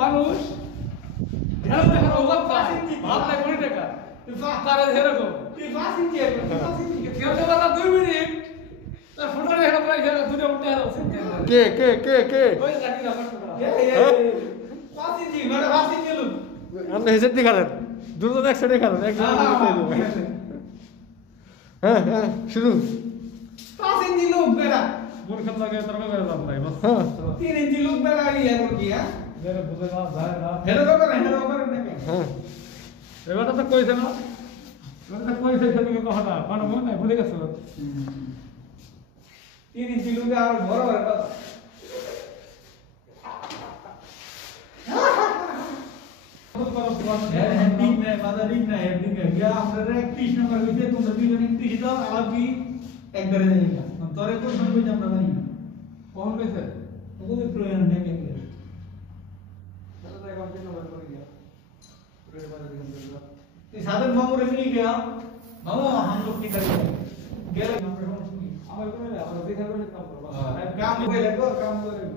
মানুষ ঢেউ দেখা অবস্থা ভাবনা কোটি টাকা তারা এরকম কেউ তো কথা 2 মিনিট তার ফটো দেখা প্রায় দুটো উঠে আছে কে ওই লাঠি রাখার ফটো আপনি হিসেব দেখালেন দুটো একসাথে দেখালেন একজন হ্যাঁ শুরু মূর্খ লাগে তর্ক করে লাভ নাই বাস হ্যাঁ যারা বুঝে না যায় না হ্যাঁ এবারে তো কইছে না এবারে তো কইছে সেদিকে কথাটা কোন মনে নাই ভুলে গেছো কখন কইছে साधन मामू रजनी गया मामू हम लोग की तरफ गए আমার কোনে আমার দেখা করে কাম করব काम हो गया लगभग काम हो गया